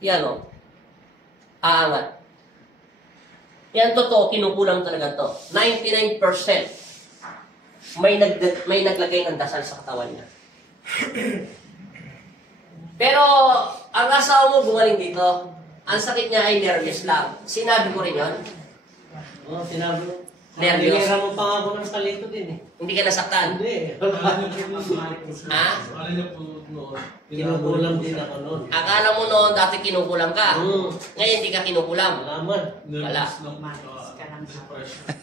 Yan o. Aangat. Yan totoo, kinukulang talaga to. 99% may naglagay ng dasal sa katawan niya. Pero, ang asawa mo gumaling dito, ang sakit niya ay nervous lang. Sinabi ko rin yun? Oo, sinabi mo. Nervous? Binira mo pa nga ako ng salito din eh. Hindi ka nasaktan? Hindi. Ha? Kinukulam din ako noon. Akala mo noon dati kinukulam ka. Ngayon hindi ka kinukulam. Alaman. Wala.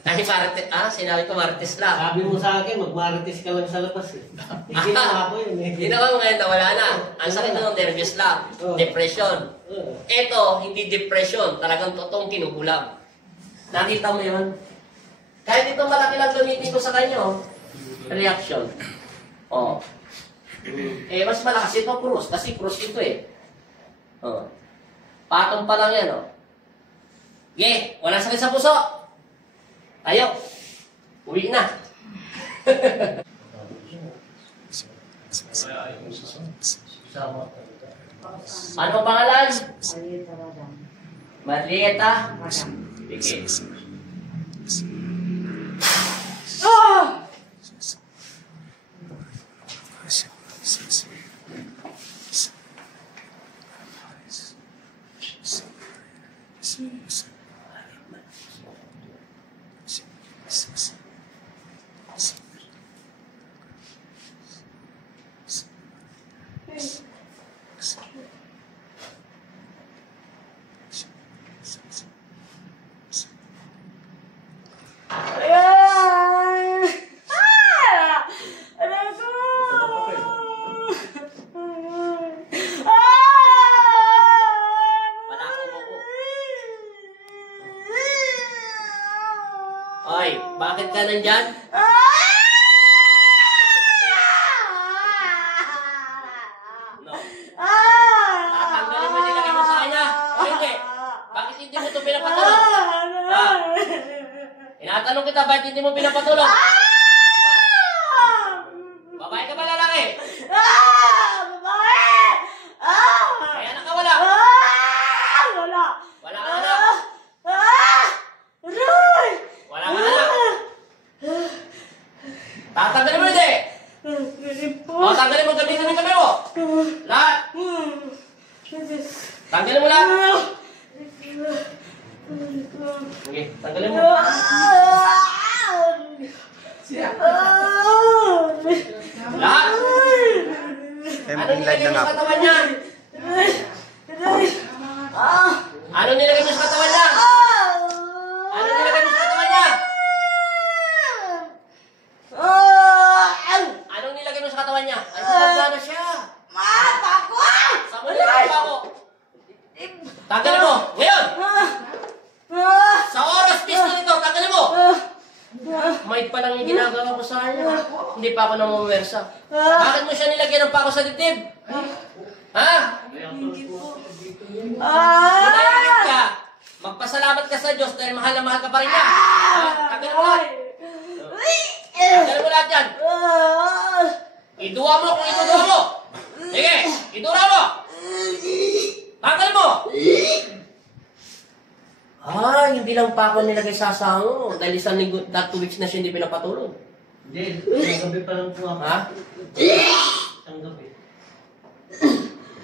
Ay, marites, sinabi ko marites lang. Sabi mo sa akin, magmarites ka lang sa labas eh. Ginawa ko yun eh. Ginawa mo ngayon na wala na. Ang sakit mo nervous lang. Depression. Ito, hindi depression. Talagang totoong kinukulam. Nakita mo yun? Kahit ito malaki lang gamitin ko sa kanya, oh. Reaction. Oh. Mas malakas ito krus. Kasi krus ito eh. Oh. Patong pa lang yan, oh. Walang sakit sa puso. Ayaw. Uwi na. Ano ang pangalan? Marieta. Sige. Oy, bakit ka nandyan? No. Tatanggalin mo nilagay mo sa kanya? O hindi? Bakit hindi mo ito pinapatulog? Tinatanong kita, bakit hindi mo pinapatulog? Babae ka ba lalaki? Kaya nakawala? Wala ka na? Wala ka na? Tatanggalin mo hindi? O, tanggalin mo, gamitin yung kamay mo. Lahat. Tanggalin mo lahat. Okay, tanggalin mo. Lahat. Ano nilagay mo sa katawan niya? Ano nilagay mo sa katawan niya? Ano nilagay mo sa katawan niya? Anong nilagay mo sa katawan niya? Ay, sinagda na siya. Saan mo nilagay pa ako? Tanggalin mo! Ngayon! Sa oras pisto nito, tanggalin mo! May pa lang yung ginagawa ko sa kanya. Hindi pa ako namumuwersa. Bakit mo siya nilagyan ng pako sa dibdib? Ha? Kung naiingit ka, magpasalamat ka sa Diyos dahil mahal na mahal ka pa rin niya. Tanggalin mo lahat. Tanggalin mo lahat yan. Iduwa mo kung iduwa mo. Sige, idura mo. Tanggalin mo. Hindi lang pa ako nilagay sa asawa mo. Dahil isang linggo, 2 weeks na siya hindi pinapatulog. Hindi, isang gabi pa lang po ako. Ha? Isang gabi.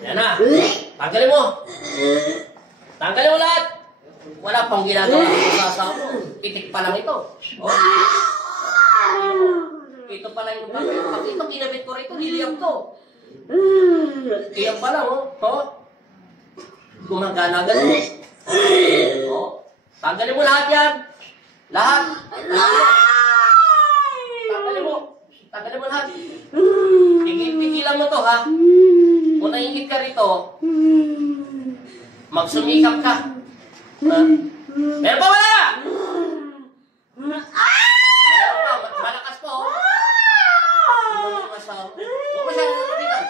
Yan na. Tanggalin mo. Tanggalin mo lahat. Wala pang ginagawa ko sa asawa mo. Pitik pa lang ito. Oh. Ito pa lang yung bagay. Pag ito kinabit ko rito, niliyap to. Iyap pa lang, oh. Gumagana ganun. Oh. Tanggalin mo lahat yan. Lahat. Tanggalin mo. Tanggalin mo lahat. Tigilan mo to, ha? Kung naingit ka rito, magsumikap ka. Meron pa wala? Meron pa. Malakas pa, oh. Huwag mo siya nalapitan.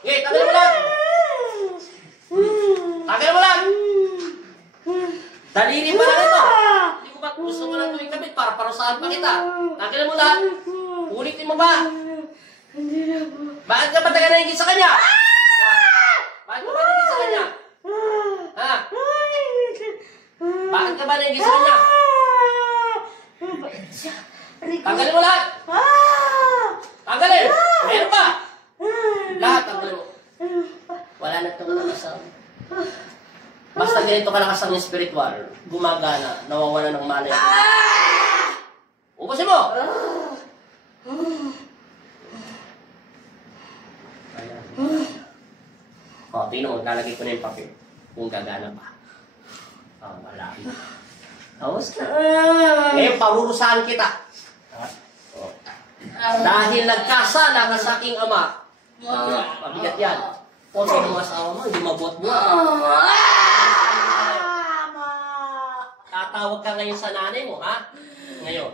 Okay, tanggalin mo lahat. Tanggalin mo lahat. Daliri pa lang ito. Hindi ko ba gusto mo lang tuwing kabit para parusahan pa kita. Tanggalin mo lahat. Ulitin mo ba? Bakit ka ba taga naingit sa kanya? Bakit ka ba naingit sa kanya? ka ba na yung gisa niya? Tanggalin mo lahat! Tanggalin! Meron pa! Lahat tanggalin mo. Wala na itong kasama. Basta ganito kalakas ang spiritual, gumagana, nawawala ng malay. Ubusin mo! O, tingnan mo, lalagay ko na yung papel. Kung gagana pa. Malaki. Tapos ka. Ngayon, parurusahan kita. Dahil nagkasala ka sa aking ama. Mabigat yan. Kung sino ang asawa mo, hindi mabuhat-buhat. Tatawag ka ngayon sa nanay mo, ha? Ngayon.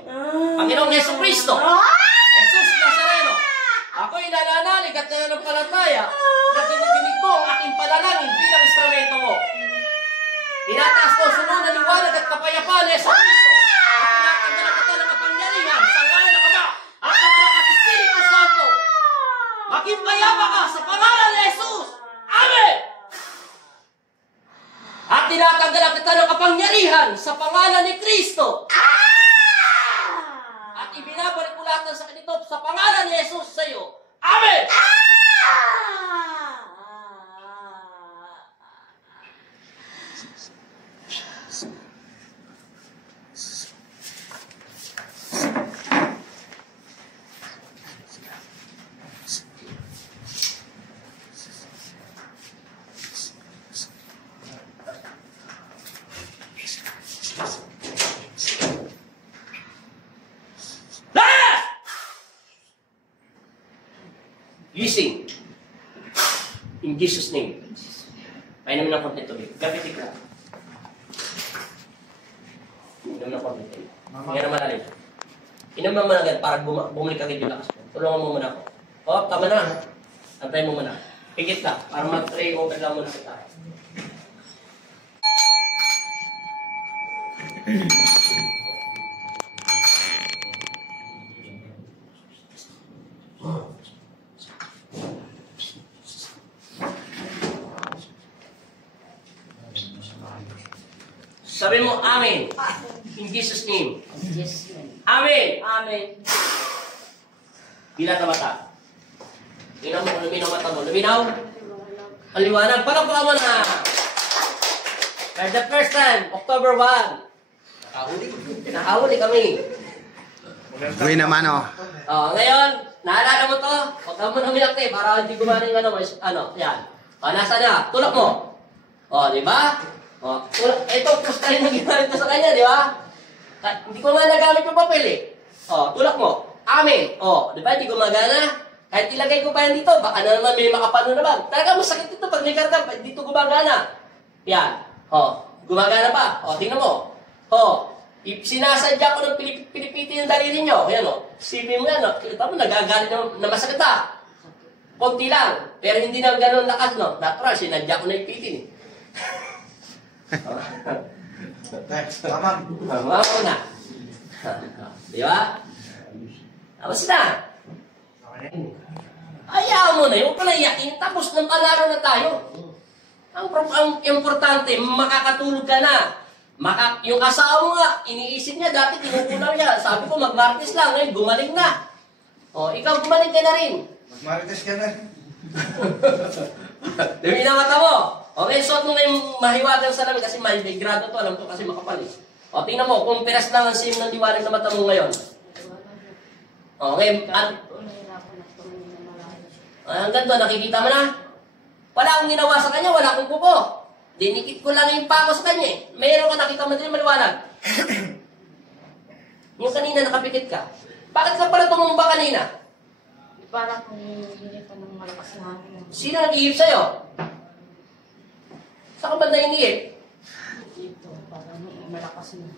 Panginoong Jesucristo. Jesus Nazareno. Ako'y nananalig at nananampalataya na tinudinig mo ang aking panalangin bilang instrumento mo. Tinataas ko sunod na liwanag at kapayapaan ni Jesucristo. At tinatanggalan kita ng kapangyarihan sa ngalan ng Ama at ng Anak at Espiritu Santo. Maging mayama ka sa pangalan ni Jesus. Amen! At tinatanggalan kita ng kapangyarihan sa pangalan ni Kristo. At ibinabalik ko lahat ng sakit ito sa pangalan ni Jesus sa iyo. Amen! Using in Jesus' name. Painom ng konti tubig. Gapitik lang. Inom ng konti tubig. Hindi naman alin. Inom naman agad para bumalik agad yung lakas mo. Tulungan mo muna ako. O, tama na. Antayin mo muna. Pigit lang. Para mag-tray open lang muna kita. Sabi mo, Amen. In Jesus' name. Amen. Amen. Bila na mata. Luminaw mo, luminaw mata mo. Luminaw. Ang liwanag. Palakpakan mo na. For the first time, October 1. Nakahuli kami. Uy naman oh. Ngayon, naalala mo to? Huwag ka mo nang minakte para hindi gumaling yan. Nasa na, tulak mo. Di ba? Ito, pustahin na ginamit ko sa kanya, di ba? Hindi ko nga nagamit yung papel eh. Tulak mo. Amen. Di ba? Hindi gumagana. Kahit ilagay ko pa yan dito, baka na naman may makapano naman. Talaga masakit dito pag may karga, dito gumagana. Yan. Gumagana pa. Tingnan mo. Sinasadya ko ng pinipiti yung daliri nyo. Yan Sipin mo yan. Kita mo, nagagalit na masakit konti lang. Pero hindi na gano'n lakas, Natural, sinadya ko na ipitin Tama. Mamaw na. Di ba? Tapos na. Ayaw mo na. Huwag ka na iyakin. Tapos ng palaro na tayo. Ang importante, makakatulog ka na. Yung asawa mo nga, iniisip niya, dati tinutulaw niya. Sabi ko, mag-martis lang. Ngayon, gumaling na. Ikaw, gumaling ka na rin. Mag-marites ka na. Dumi na mata mo. Okay, suot mo na yung mahiwagang salamin kasi may grado to. Alam ko kasi makapal eh. Tingnan mo, kung piras lang ang sim ng liwanag na mata mo ngayon. Okay, hanggang doon, nakikita mo na? Wala akong ginawa sa kanya, wala akong kuko. Dinikit ko lang yung pako sa kanya eh. Mayroon ka nakita mo din maliwanag. Yung kanina nakapikit ka. Bakit ka pala tumumba kanina? Para kung hindi pa ng malakas na hangin. Sino nag-iip sa'yo? Saan ka ba na iniip? Dito, para malakas na.